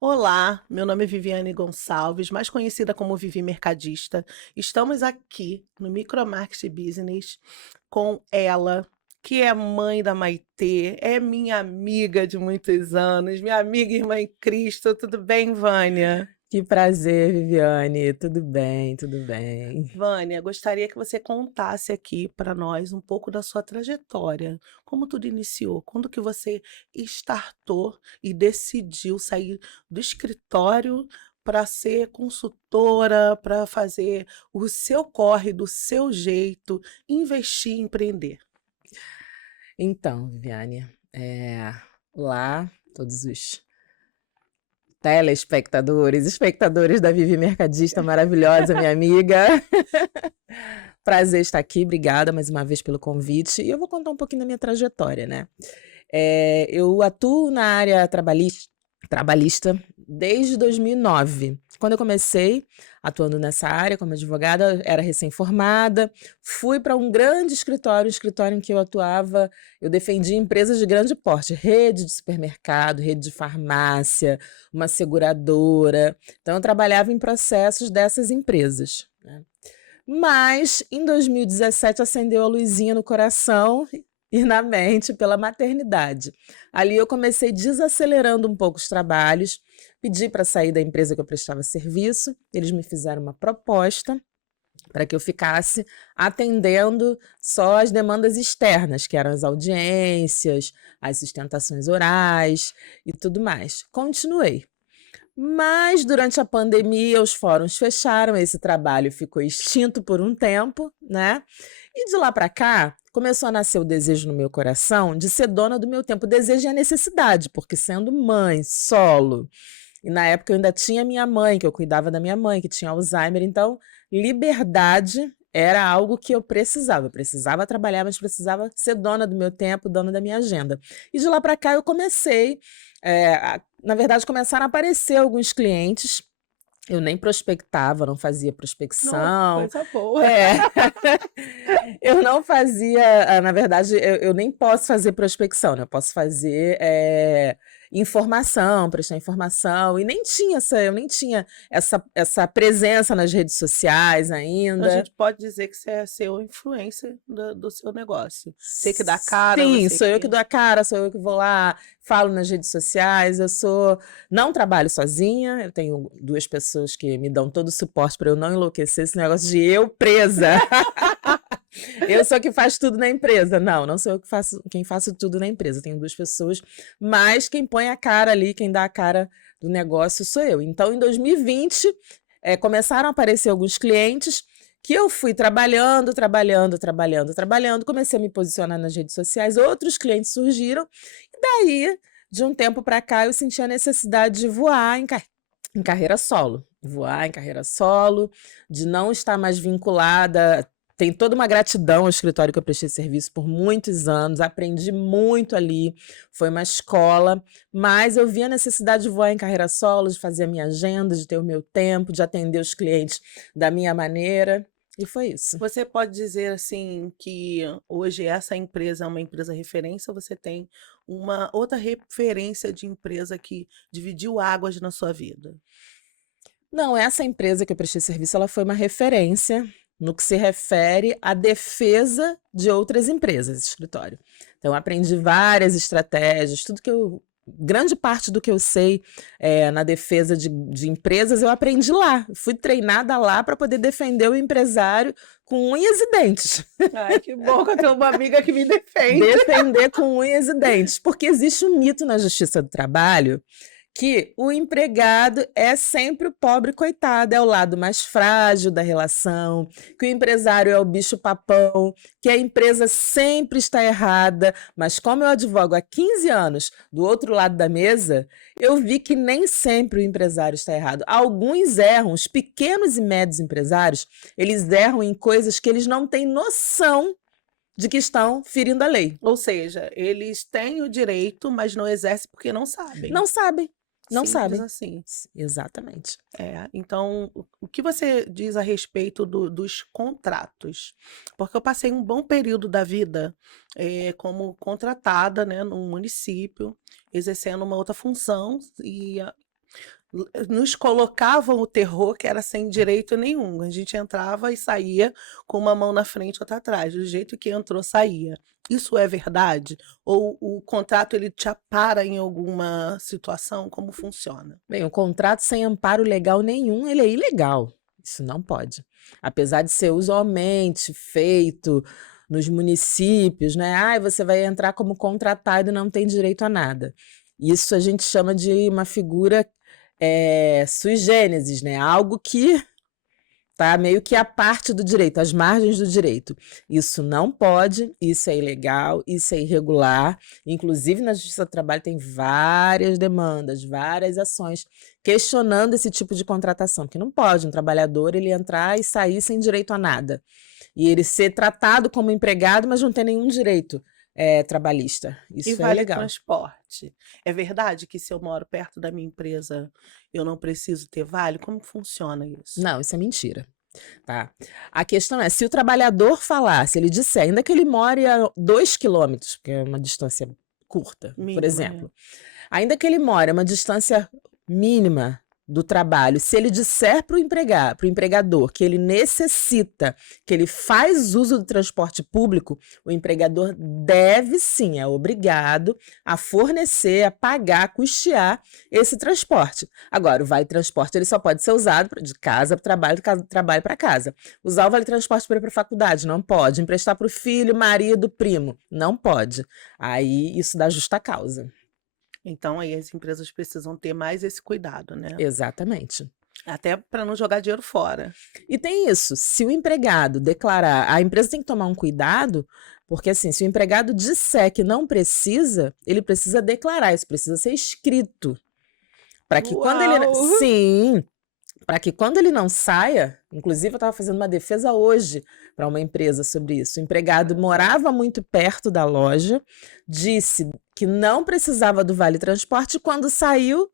Olá, meu nome é Viviane Gonçalves, mais conhecida como Vivi Mercadista. Estamos aqui no Micromarket Business com ela, que é mãe da Maitê, é minha amiga de muitos anos, minha amiga e irmã em Cristo. Tudo bem, Vânia? Que prazer, Viviane. Tudo bem, tudo bem. Vânia, gostaria que você contasse aqui para nós um pouco da sua trajetória. Como tudo iniciou? Quando que você startou e decidiu sair do escritório para ser consultora, para fazer o seu corre do seu jeito, investir, empreender? Então, Viviane, olá, todos os telespectadores, espectadores da Vivi Mercadista maravilhosa, minha amiga. Prazer estar aqui, obrigada mais uma vez pelo convite. E eu vou contar um pouquinho da minha trajetória, né? Eu atuo na área trabalhista desde 2009. Quando eu comecei atuando nessa área como advogada, era recém-formada, fui para um grande escritório, um escritório em que eu atuava, eu defendia empresas de grande porte, rede de supermercado, rede de farmácia, uma seguradora. Então, eu trabalhava em processos dessas empresas, né? Mas, em 2017, acendeu a luzinha no coração e na mente pela maternidade. Ali eu comecei desacelerando um pouco os trabalhos, pedi para sair da empresa que eu prestava serviço, eles me fizeram uma proposta para que eu ficasse atendendo só as demandas externas, que eram as audiências, as sustentações orais e tudo mais. Continuei. Mas durante a pandemia os fóruns fecharam, esse trabalho ficou extinto por um tempo, né? E de lá para cá começou a nascer o desejo no meu coração de ser dona do meu tempo. O desejo e a necessidade, porque sendo mãe, solo, e na época eu ainda tinha minha mãe, que eu cuidava da minha mãe, que tinha Alzheimer, então liberdade era algo que eu precisava. Eu precisava trabalhar, mas precisava ser dona do meu tempo, dona da minha agenda. E de lá para cá eu comecei, na verdade, começaram a aparecer alguns clientes. Eu nem prospectava, não fazia Nossa, prospecção. coisa boa. É, eu não fazia, na verdade, eu nem posso fazer prospecção, né? Eu posso fazer informação, prestar informação, e nem tinha eu nem tinha essa presença nas redes sociais Então a ainda. gente pode dizer que você é seu influencer do seu negócio. Você que dá cara, Sim, você sou eu que que. dou a cara, sou eu que vou lá, falo nas redes sociais. Não trabalho sozinha, eu tenho duas pessoas que me dão todo o suporte para eu não enlouquecer esse negócio de eu presa. Eu sou que faz tudo na empresa. Não, não sou eu que faço, quem faço tudo na empresa. Tenho duas pessoas, mas quem põe a cara ali, quem dá a cara do negócio sou eu. Então, em 2020, começaram a aparecer alguns clientes que eu fui trabalhando, comecei a me posicionar nas redes sociais, outros clientes surgiram, e daí, de um tempo para cá, eu senti a necessidade de voar em carreira solo. Voar em carreira solo, de não estar mais vinculada. Tem toda uma gratidão ao escritório que eu prestei serviço por muitos anos, aprendi muito ali, foi uma escola, mas eu vi a necessidade de voar em carreira solo, de fazer a minha agenda, de ter o meu tempo, de atender os clientes da minha maneira, e foi isso. Você pode dizer assim que hoje essa empresa é uma empresa referência ou você tem uma outra referência de empresa que dividiu águas na sua vida? Não, essa empresa que eu prestei serviço, ela foi uma referência no que se refere à defesa de outras empresas, escritório. Então, eu aprendi várias estratégias, grande parte do que eu sei na defesa de empresas, eu aprendi lá. Fui treinada lá para poder defender o empresário com unhas e dentes. Ai, que bom que eu tenho uma amiga que me defende. Defender com unhas e dentes. Porque existe um mito na justiça do trabalho que o empregado é sempre o pobre coitado, é o lado mais frágil da relação, que o empresário é o bicho-papão, que a empresa sempre está errada, mas como eu advogo há 15 anos do outro lado da mesa, eu vi que nem sempre o empresário está errado. Alguns erram, os pequenos e médios empresários, eles erram em coisas que eles não têm noção de que estão ferindo a lei. Ou seja, eles têm o direito, mas não exercem porque não sabem. Não sabem, não Simples sabem. assim. Exatamente. Então, o que você diz a respeito dos contratos? Porque eu passei um bom período da vida como contratada, né, num município, exercendo uma outra função, nos colocavam o terror que era sem direito nenhum. A gente entrava e saía com uma mão na frente e outra atrás. Do jeito que entrou, saía. Isso é verdade? Ou o contrato ele te apara em alguma situação? Como funciona? Bem, o contrato sem amparo legal nenhum, ele é ilegal. Isso não pode. Apesar de ser usualmente feito nos municípios, né? Ah, você vai entrar como contratado e não tem direito a nada. Isso a gente chama de uma figura sui generis, né? Algo que tá meio que a parte do direito, às margens do direito. Isso não pode, isso é ilegal, isso é irregular. Inclusive, na Justiça do Trabalho tem várias demandas, várias ações questionando esse tipo de contratação, porque não pode um trabalhador ele entrar e sair sem direito a nada. E ele ser tratado como empregado, mas não ter nenhum direito trabalhista. E Isso é vale ilegal. transporte? É verdade que se eu moro perto da minha empresa, eu não preciso ter vale? Como funciona isso? Não, isso é mentira. Tá? A questão é, se o trabalhador falar, se ele disser, ainda que ele more a 2 quilômetros, que é uma distância curta, por Mínima, exemplo, ainda que ele more a uma distância mínima do trabalho, se ele disser para o empregador que ele necessita, que ele faz uso do transporte público, o empregador deve sim, é obrigado a fornecer, a pagar, a custear esse transporte. Agora, o vale transporte ele só pode ser usado de casa para trabalho, de trabalho para casa. Usar o vale transporte para ir para a faculdade, não pode. Emprestar para o filho, marido, primo, não pode. Aí isso dá justa causa. Então aí as empresas precisam ter mais esse cuidado, né? Exatamente. Até para não jogar dinheiro fora. E tem isso, se o empregado declarar, a empresa tem que tomar um cuidado, porque assim, se o empregado disser que não precisa, ele precisa declarar, isso precisa ser escrito. Para que quando ele Uau! sim, para que quando ele não saia, inclusive eu estava fazendo uma defesa hoje para uma empresa sobre isso. O empregado morava muito perto da loja, disse que não precisava do vale transporte, e quando saiu,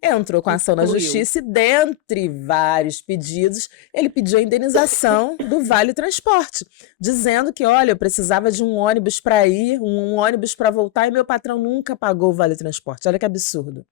entrou com a ação na Concluiu. justiça e, dentre vários pedidos, ele pediu a indenização do vale transporte, dizendo que, olha, eu precisava de um ônibus para ir, um ônibus para voltar, e meu patrão nunca pagou o vale transporte. Olha que absurdo.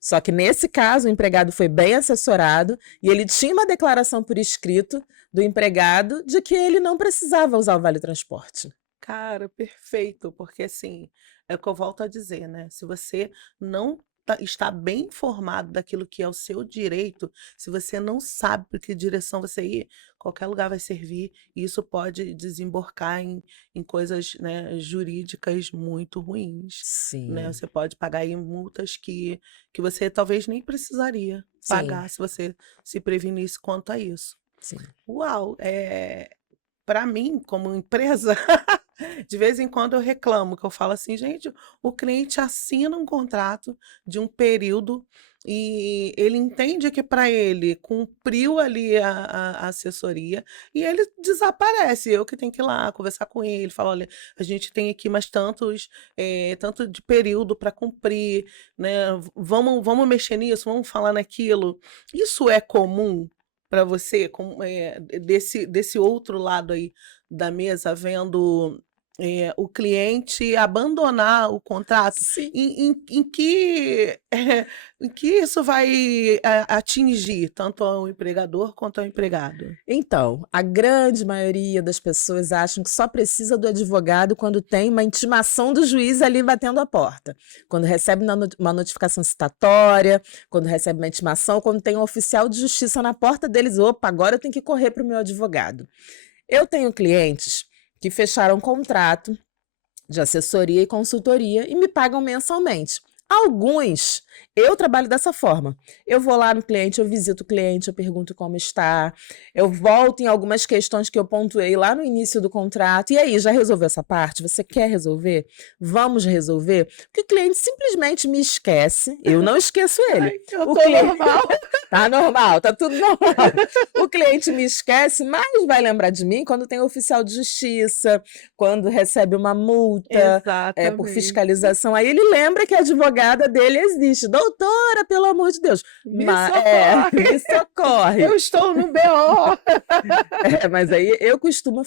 Só que nesse caso, o empregado foi bem assessorado e ele tinha uma declaração por escrito do empregado de que ele não precisava usar o vale transporte. Cara, perfeito, porque assim, é o que eu volto a dizer, né? Se você não está bem informado daquilo que é o seu direito, se você não sabe para que direção você ir, qualquer lugar vai servir, e isso pode desembocar em coisas, né, jurídicas muito ruins, né? Sim, Você pode pagar aí multas que você talvez nem precisaria sim, pagar se você se prevenisse quanto a isso. sim. Uau, para mim, como empresa, de vez em quando eu reclamo, que eu falo assim, gente, o cliente assina um contrato de um período e ele entende que para ele cumpriu ali a assessoria e ele desaparece. Eu que tenho que ir lá conversar com ele, falar, olha, a gente tem aqui mais tanto de período para cumprir, né? Vamos mexer nisso, vamos falar naquilo. Isso é comum para você, desse outro lado aí da mesa, vendo o cliente abandonar o contrato? Sim. Em que isso vai atingir tanto ao empregador quanto ao empregado? Então, a grande maioria das pessoas acham que só precisa do advogado quando tem uma intimação do juiz ali batendo a porta. Quando recebe uma notificação citatória, quando recebe uma intimação, quando tem um oficial de justiça na porta deles, opa, agora eu tenho que correr para o meu advogado. Eu tenho clientes que fecharam um contrato de assessoria e consultoria e me pagam mensalmente. Alguns, eu trabalho dessa forma. Eu vou lá no cliente, eu visito o cliente, eu pergunto como está, eu volto em algumas questões que eu pontuei lá no início do contrato. E aí, já resolveu essa parte? Você quer resolver? Vamos resolver? Porque o cliente simplesmente me esquece, eu não esqueço ele. Ai, eu O tô cliente... normal. Tá normal, tá tudo normal. O cliente me esquece, mas vai lembrar de mim quando tem oficial de justiça, quando recebe uma multa por Exatamente. fiscalização. Aí ele lembra que a advogada dele existe. Doutora, pelo amor de Deus. Me Me socorre! socorre. Eu estou no BO! Mas aí eu costumo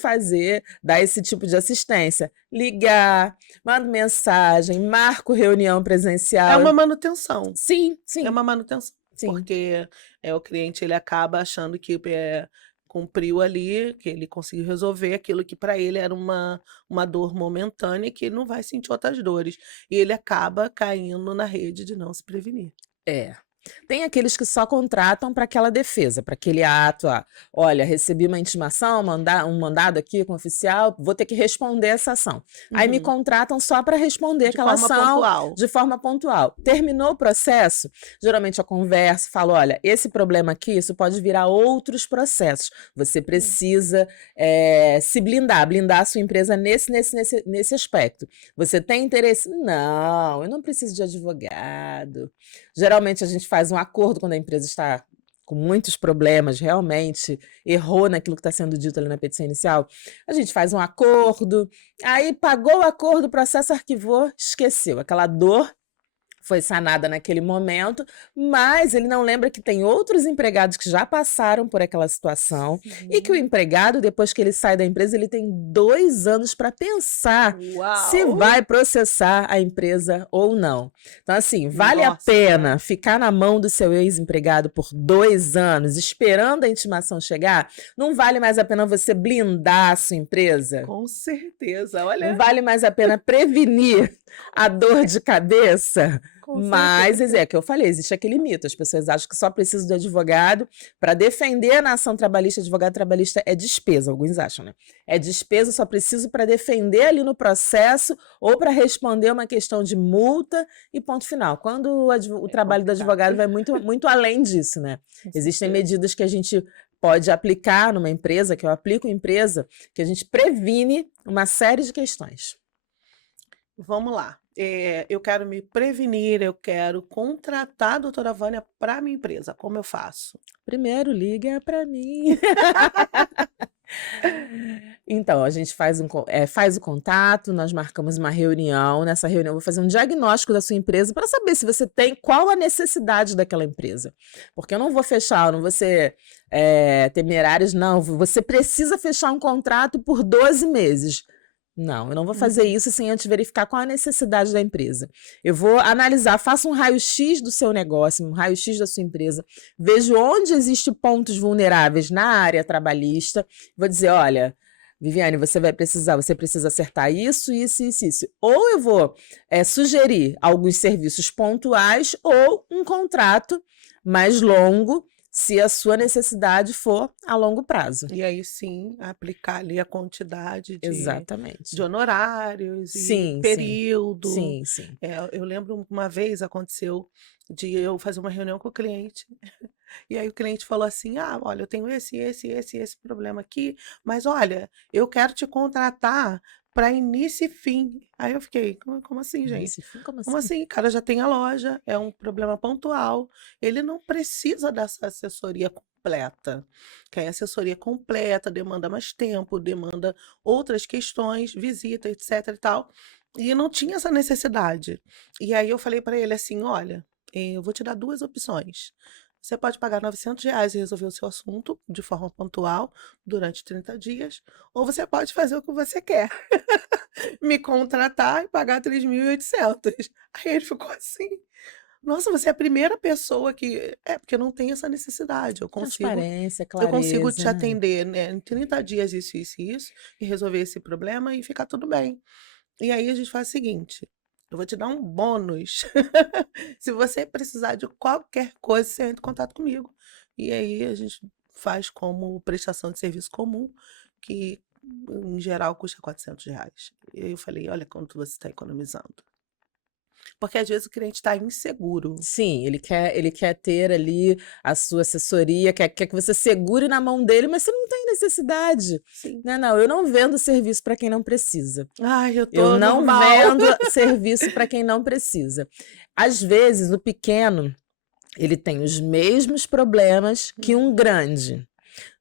dar esse tipo de assistência. Ligar, mando mensagem, marco reunião É presencial. uma manutenção. Sim, É sim. uma manutenção. Sim. porque o cliente ele acaba achando que cumpriu ali, que ele conseguiu resolver aquilo que para ele era uma dor momentânea e que ele não vai sentir outras dores. E ele acaba caindo na rede de não se prevenir. É. Tem aqueles que só contratam para aquela defesa, para aquele ato, olha, recebi uma intimação, um mandado aqui com o oficial, vou ter que responder essa ação. Aí me Uhum. contratam só para responder De aquela forma ação pontual. de forma pontual. Terminou o processo, geralmente eu converso, falo, olha, esse problema aqui, isso pode virar outros processos. Você Hum. precisa se blindar a sua empresa nesse aspecto. Você tem interesse? Não, eu não preciso de advogado. Geralmente a gente faz um acordo quando a empresa está com muitos problemas, realmente errou naquilo que está sendo dito ali na petição inicial. A gente faz um acordo, aí pagou o acordo, o processo arquivou, esqueceu. Aquela dor foi sanada naquele momento, mas ele não lembra que tem outros empregados que já passaram por aquela situação e que o Sim. empregado, depois que ele sai da empresa, ele tem 2 anos para pensar se Uau! vai processar a empresa ou não. Então, assim, vale a Nossa, pena ficar na mão do seu ex-empregado por 2 anos, esperando a intimação chegar? Não vale mais a pena você blindar a sua empresa? com certeza. Não Olha, vale mais a pena prevenir a dor de cabeça? com Mas, certeza. é que eu falei, existe aquele mito, as pessoas acham que só precisam de advogado para defender na ação trabalhista. Advogado trabalhista é despesa, alguns acham, né? É despesa, só preciso para defender ali no processo ou para responder uma questão de multa e ponto final. Quando o É trabalho do complicado, advogado vai muito, muito além disso, né? com Existem certeza. medidas que a gente pode aplicar numa empresa, que eu aplico em empresa, que a gente previne uma série de questões. Vamos lá. Eu quero me prevenir, eu quero contratar a doutora Vânia para minha empresa. Como eu faço? Primeiro, liga para mim. Então, a gente faz o contato, nós marcamos uma reunião. Nessa reunião, eu vou fazer um diagnóstico da sua empresa para saber se você tem qual a necessidade daquela empresa. Porque eu não vou fechar, eu não vou ser temerários, não. Você precisa fechar um contrato por 12 meses. Não, eu não vou fazer Uhum. isso sem antes verificar qual a necessidade da empresa. Eu vou analisar, faço um raio-x do seu negócio, um raio-x da sua empresa, vejo onde existem pontos vulneráveis na área trabalhista, vou dizer, olha, Viviane, você precisa acertar isso, isso, isso, isso. Ou eu vou sugerir alguns serviços pontuais ou um contrato mais longo, se a sua necessidade for a longo prazo. E aí sim, aplicar ali a quantidade de Exatamente. honorários e Sim, sim. período. Sim, sim. Eu lembro uma vez aconteceu de eu fazer uma reunião com o cliente, e aí o cliente falou assim: "Ah, olha, eu tenho esse problema aqui, mas olha, eu quero te contratar para início e fim". Aí eu fiquei: "Como assim, gente? Nesse fim, como Como assim? assim? O cara já tem a loja, é um problema pontual, ele não precisa dessa assessoria completa". Que a assessoria completa demanda mais tempo, demanda outras questões, visita, etc e tal, e não tinha essa necessidade. E aí eu falei para ele assim: "Olha, eu vou te dar 2 opções. Você pode pagar R$ 900 e resolver o seu assunto de forma pontual durante 30 dias, ou você pode fazer o que você quer, me contratar e pagar 3.800". Aí ele ficou assim: "Nossa, você é a primeira pessoa que". Porque eu não tenho essa necessidade, Transparência, eu consigo clareza, te né? atender, né, em 30 dias isso, isso e isso, e resolver esse problema e ficar tudo bem. E aí a gente faz o seguinte, eu vou te dar um bônus. Se você precisar de qualquer coisa, você entra em contato comigo. E aí a gente faz como prestação de serviço comum, que em geral custa R$ 400. E aí eu falei: "Olha quanto você está economizando". Porque às vezes o cliente está inseguro. Sim, ele quer ter ali a sua assessoria, quer que você segure na mão dele, mas você não tem necessidade. Sim. Né, não, eu não vendo serviço para quem não precisa. "Ai, eu Eu tô não normal". vendo serviço para quem não precisa. Às vezes, o pequeno, ele tem os mesmos problemas que um grande.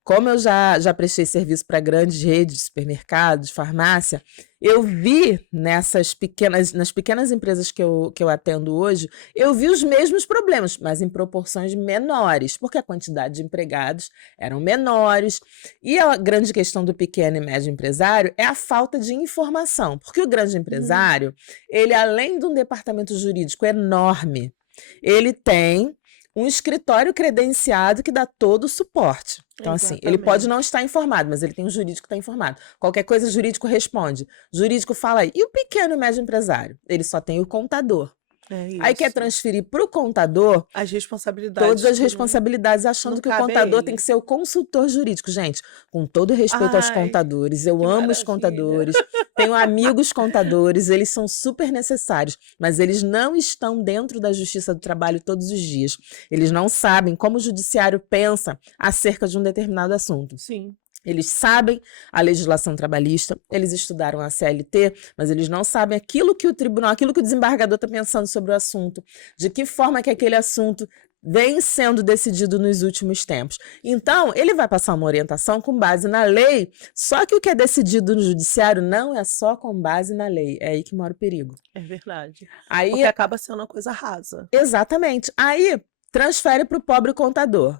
Como eu já prestei serviço para grandes redes de supermercados, farmácia, eu vi nas pequenas empresas que eu atendo hoje, eu vi os mesmos problemas, mas em proporções menores, porque a quantidade de empregados eram menores. E a grande questão do pequeno e médio empresário é a falta de informação, porque o grande Uhum. empresário, ele além de um departamento jurídico enorme, ele tem um escritório credenciado que dá todo o suporte. Então, assim, ele pode Exatamente. não estar informado, mas ele tem um jurídico que está informado. Qualquer coisa, o jurídico responde. Jurídico fala aí. E o pequeno e médio empresário? Ele só tem o contador. É Aí quer isso. transferir para o contador As todas responsabilidades as que não responsabilidades, achando que o cabe a contador tem ele. que ser o consultor jurídico. Gente, com todo respeito aos Ai, contadores, eu que amo os maravilha. contadores, tenho amigos contadores, eles são super necessários, mas eles não estão dentro da Justiça do Trabalho todos os dias. Eles não sabem como o judiciário pensa acerca de um determinado assunto. Sim. Eles sabem a legislação trabalhista, eles estudaram a CLT, mas eles não sabem aquilo que o tribunal, aquilo que o desembargador está pensando sobre o assunto, de que forma que aquele assunto vem sendo decidido nos últimos tempos. Então, ele vai passar uma orientação com base na lei, só que o que é decidido no judiciário não é só com base na lei, é aí que mora o perigo. É verdade. Aí, Porque acaba sendo uma coisa rasa. exatamente, aí transfere para o pobre contador.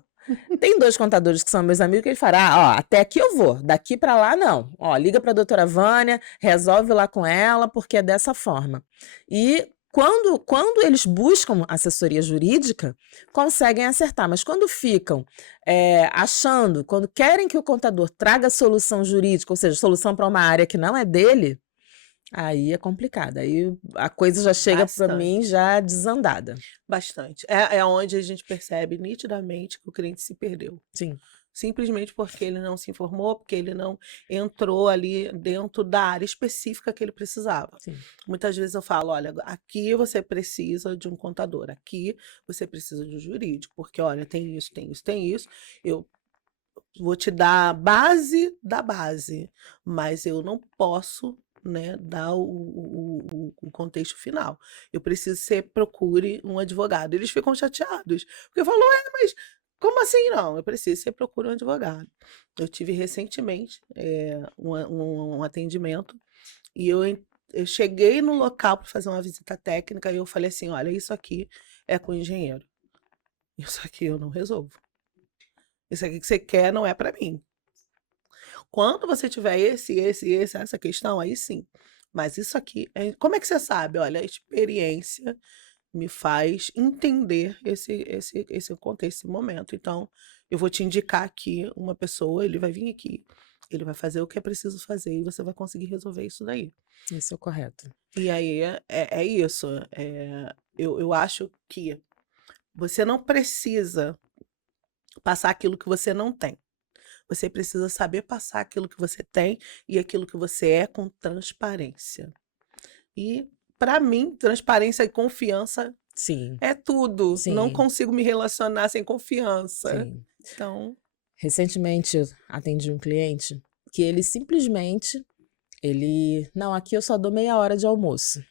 Tem 2 contadores que são meus amigos que eles falam, ó, até aqui eu vou, daqui para lá não. Ó, liga para a doutora Vânia, resolve lá com ela, porque é dessa forma. E quando eles buscam assessoria jurídica, conseguem acertar. Mas quando ficam achando, quando querem que o contador traga solução jurídica, ou seja, solução para uma área que não é dele, aí é complicado. Aí a coisa já chega para mim Bastante. já desandada. Bastante. É onde a gente percebe nitidamente que o cliente se perdeu. Sim. Simplesmente porque ele não se informou, porque ele não entrou ali dentro da área específica que ele precisava. Sim. Muitas vezes eu falo, olha, aqui você precisa de um contador, aqui você precisa de um jurídico, porque olha, tem isso, tem isso, tem isso. Eu vou te dar a base da base, mas eu não posso, né, dar o contexto final. Eu preciso que você procure um advogado. Eles ficam chateados, porque eu falo, ué, mas como assim não? Eu preciso que você procure um advogado. Eu tive recentemente um atendimento e eu cheguei no local para fazer uma visita técnica e eu falei assim, olha, isso aqui é com o engenheiro. Isso aqui eu não resolvo. Isso aqui que você quer não é para mim. Quando você tiver essa questão, aí sim. Mas isso aqui, como é que você sabe? Olha, a experiência me faz entender esse contexto, esse momento. Então, eu vou te indicar aqui uma pessoa, ele vai vir aqui, ele vai fazer o que é preciso fazer e você vai conseguir resolver isso daí. Isso é o correto. E aí é isso. Eu acho que você não precisa passar aquilo que você não tem. Você precisa saber passar aquilo que você tem e aquilo que você é com transparência. E, para mim, transparência e confiança Sim, é tudo. Não sim, consigo me relacionar sem confiança. sim. Então, Recentemente eu atendi um cliente que ele simplesmente, não, aqui eu só dou meia hora de almoço.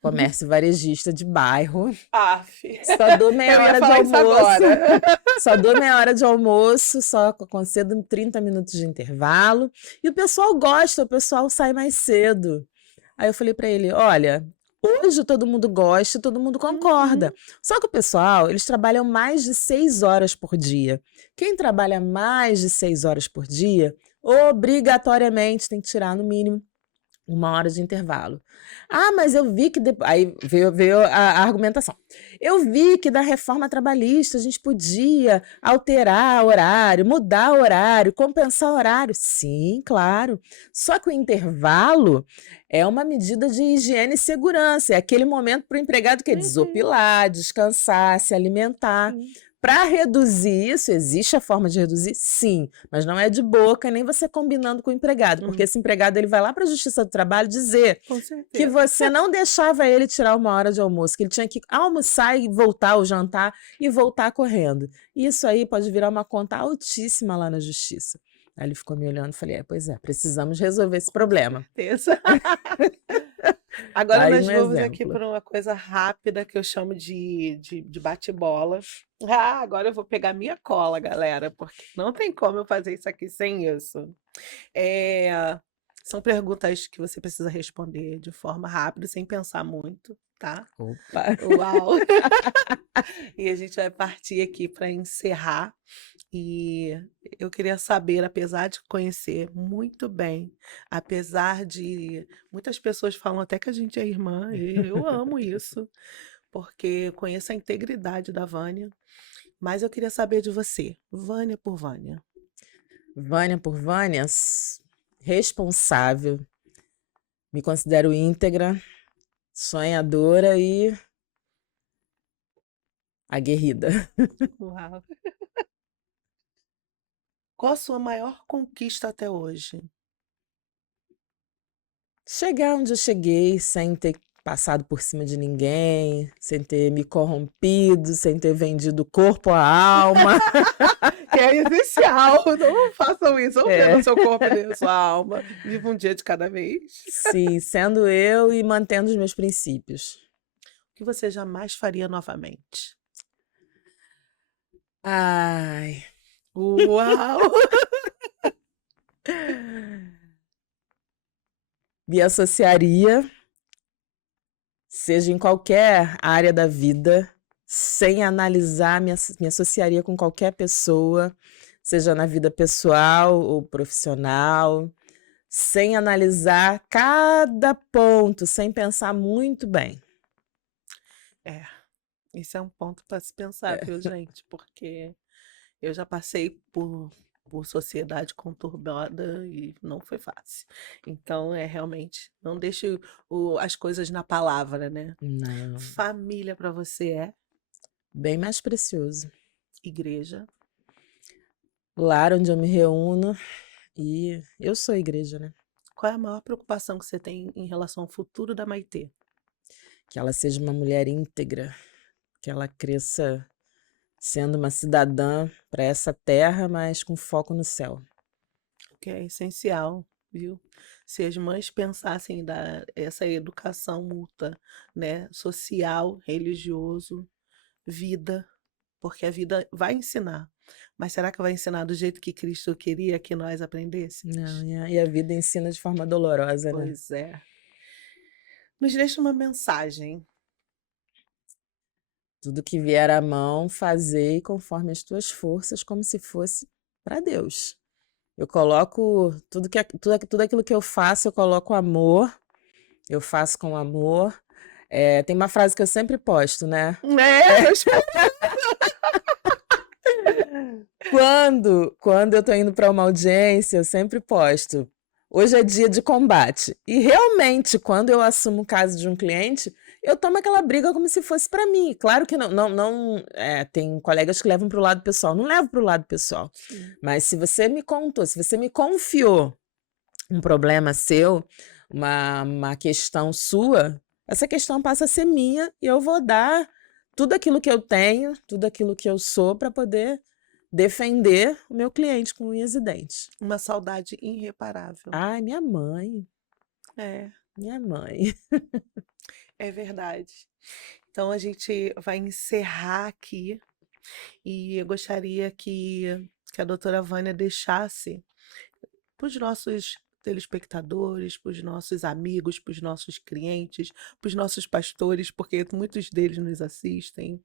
Comércio varejista de bairro, af. só dou meia Eu ia hora de falar isso almoço. agora. Só dou meia hora de almoço, só concedo 30 minutos de intervalo. E o pessoal gosta, o pessoal sai mais cedo. Aí eu falei para ele, olha, hoje todo mundo gosta, todo mundo concorda. Uhum. Só que o pessoal, eles trabalham mais de 6 horas por dia. Quem trabalha mais de 6 horas por dia, obrigatoriamente tem que tirar no mínimo 1 hora de intervalo. Ah, mas eu vi que... Aí veio a argumentação. Eu vi que da reforma trabalhista a gente podia alterar horário, mudar horário, compensar horário. Sim, claro. Só que o intervalo é uma medida de higiene e segurança. É aquele momento para o empregado que é Uhum. desopilar, descansar, se alimentar. Sim. Para reduzir isso, existe a forma de reduzir? Sim, mas não é de boca, nem você combinando com o empregado, porque esse empregado ele vai lá para a Justiça do Trabalho dizer Com que certeza. você não deixava ele tirar 1 hora de almoço, que ele tinha que almoçar e voltar ao jantar e voltar correndo. Isso aí pode virar uma conta altíssima lá na Justiça. Aí ele ficou me olhando e falei, pois é, precisamos resolver esse problema. Certeza. Agora Aí nós um vamos aqui exemplo. para uma coisa rápida que eu chamo de bate-bola. Ah, agora eu vou pegar minha cola, galera, porque não tem como eu fazer isso aqui sem isso. São perguntas que você precisa responder de forma rápida, sem pensar muito, tá? Opa! Uau! E a gente vai partir aqui para encerrar. E eu queria saber, apesar de conhecer muito bem, apesar de muitas pessoas falam até que a gente é irmã, e eu amo isso. porque eu conheço a integridade da Vânia, mas eu queria saber de você, Vânia por Vânia. Vânia por Vânia, responsável, me considero íntegra, sonhadora e aguerrida. Uau. Qual a sua maior conquista até hoje? Chegar onde eu cheguei sem ter passado por cima de ninguém, sem ter me corrompido, sem ter vendido o corpo, a alma. Que é essencial, não façam isso, não É. vendam seu corpo e nem a sua alma, viva um dia de cada vez. Sim, sendo eu e mantendo os meus princípios. O que você jamais faria novamente? Ai, Uau! me associaria, seja em qualquer área da vida, sem analisar, me associaria com qualquer pessoa, seja na vida pessoal ou profissional, sem analisar cada ponto, sem pensar muito bem. É, esse é um ponto para se pensar, viu, gente? Porque eu já passei por sociedade conturbada e não foi fácil. Então, é realmente, não deixe as coisas na palavra, né? Não, Família para você é bem mais precioso. igreja. Lar onde eu me reúno e eu sou igreja, né? Qual é a maior preocupação que você tem em relação ao futuro da Maitê? Que ela seja uma mulher íntegra, que ela cresça sendo uma cidadã para essa terra, mas com foco no céu. Que é essencial, viu? Se as mães pensassem em dar essa educação mútua, né, social, religioso, vida, porque a vida vai ensinar. Mas será que vai ensinar do jeito que Cristo queria que nós aprendêssemos? Não, e a vida ensina de forma dolorosa, né? Pois é. Nos deixa uma mensagem. Tudo que vier à mão, fazei conforme as tuas forças, como se fosse para Deus. Eu coloco tudo aquilo que eu faço, eu coloco amor, eu faço com amor. Tem uma frase que eu sempre posto, né? Eu espero. Quando eu tô indo para uma audiência, eu sempre posto. Hoje é dia de combate. E realmente, quando eu assumo o caso de um cliente, eu tomo aquela briga como se fosse para mim. Claro que tem colegas que levam para o lado pessoal. Não levo para o lado pessoal. Sim. Mas se você me contou, se você me confiou um problema seu, uma questão sua, essa questão passa a ser minha e eu vou dar tudo aquilo que eu tenho, tudo aquilo que eu sou para poder defender o meu cliente com unhas e dentes. Uma saudade irreparável. Ai, minha mãe, É, minha mãe. é verdade. Então a gente vai encerrar aqui e eu gostaria que a doutora Vânia deixasse para os nossos telespectadores, para os nossos amigos, para os nossos clientes, para os nossos pastores, porque muitos deles nos assistem,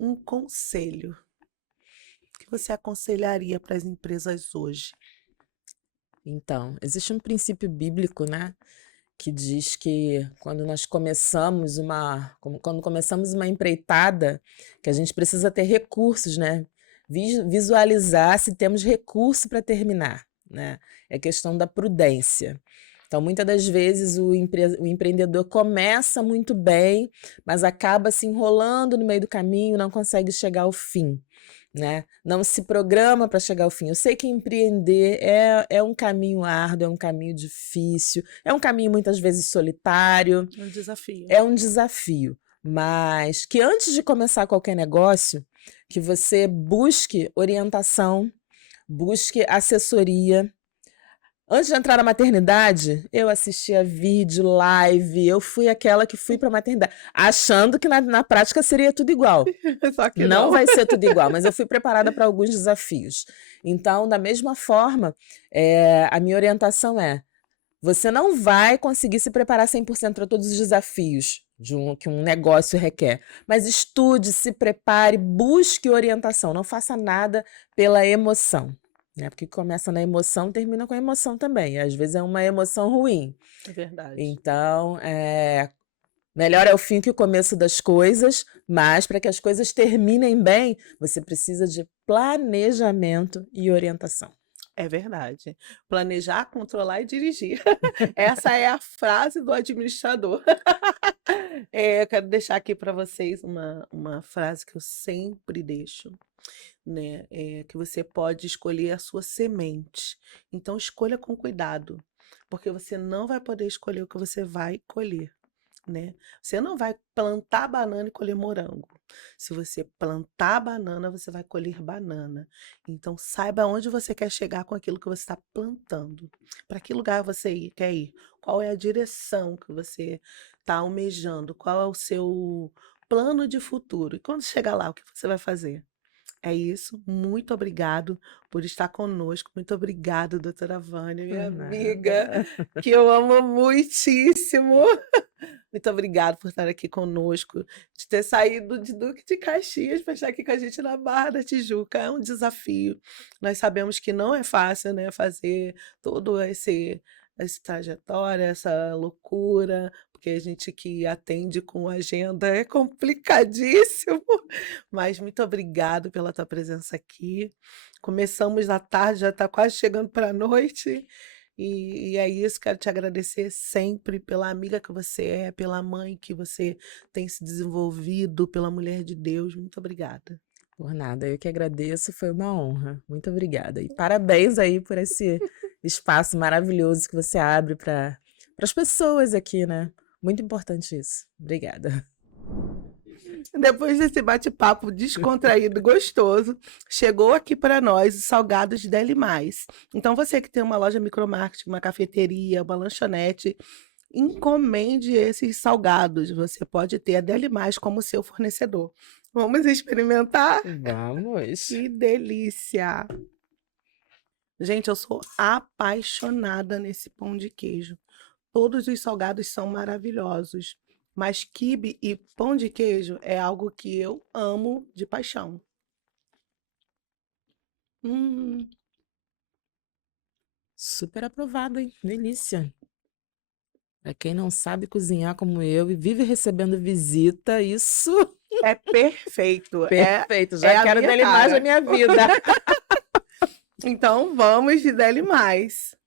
um conselho que você aconselharia para as empresas hoje? Então, existe um princípio bíblico, né, que diz que quando começamos uma empreitada, que a gente precisa ter recursos, né? Visualizar se temos recurso para terminar, né? É questão da prudência. Então, muitas das vezes o empreendedor começa muito bem, mas acaba se enrolando no meio do caminho, não consegue chegar ao fim, né? Não se programa para chegar ao fim. Eu sei que empreender é um caminho árduo, é um caminho difícil, é um caminho muitas vezes solitário, É um desafio. é um desafio, mas que antes de começar qualquer negócio, que você busque orientação, busque assessoria. Antes de entrar na maternidade, eu assistia vídeo, live, eu fui aquela que fui para a maternidade, achando que na prática seria tudo igual. Só que Não não. vai ser tudo igual, mas eu fui preparada para alguns desafios. Então, da mesma forma, a minha orientação é: você não vai conseguir se preparar 100% para todos os desafios que um negócio requer, mas estude, se prepare, busque orientação, não faça nada pela emoção, né? Porque começa na emoção, termina com a emoção também, e às vezes é uma emoção ruim. É verdade. Então, Melhor é o fim que o começo das coisas, mas para que as coisas terminem bem, você precisa de planejamento e orientação. É verdade. Planejar, controlar e dirigir. Essa é a frase do administrador. Eu quero deixar aqui para vocês uma frase que eu sempre deixo, né? Que você pode escolher a sua semente. Então, escolha com cuidado, porque você não vai poder escolher o que você vai colher, né? Você não vai plantar banana e colher morango. Se você plantar banana, você vai colher banana. Então, saiba onde você quer chegar com aquilo que você está plantando. Para que lugar você quer ir? Qual é a direção que você está almejando? Qual é o seu plano de futuro? E quando chegar lá, o que você vai fazer? É isso. Muito obrigado por estar conosco. Muito obrigada, doutora Vânia, minha Por amiga, nada. que eu amo muitíssimo. Muito obrigada por estar aqui conosco, de ter saído de Duque de Caxias para estar aqui com a gente na Barra da Tijuca. É um desafio. Nós sabemos que não é fácil, né, fazer todo esse trajetória, essa loucura, porque a gente que atende com agenda é complicadíssimo. Mas muito obrigado pela tua presença aqui. Começamos à tarde, já está quase chegando para a noite. E é isso, quero te agradecer sempre pela amiga que você é, pela mãe que você tem se desenvolvido, pela mulher de Deus. Muito obrigada. Por nada, eu que agradeço, foi uma honra. Muito obrigada. E parabéns aí por esse espaço maravilhoso que você abre para as pessoas aqui, né? Muito importante isso. Obrigada. Depois desse bate-papo descontraído, gostoso, chegou aqui para nós os salgados Deli Mais. Então, você que tem uma loja micromarketing, uma cafeteria, uma lanchonete, encomende esses salgados. Você pode ter a Deli Mais como seu fornecedor. Vamos experimentar? Vamos. Que delícia! Gente, eu sou apaixonada nesse pão de queijo. Todos os salgados são maravilhosos, mas quibe e pão de queijo é algo que eu amo de paixão. Hum, Super aprovado, hein? Delícia. Para quem não sabe cozinhar como eu e vive recebendo visita, isso é perfeito. perfeito. É Já a quero minha dele mais cara. na minha vida. Então vamos de Deli Mais.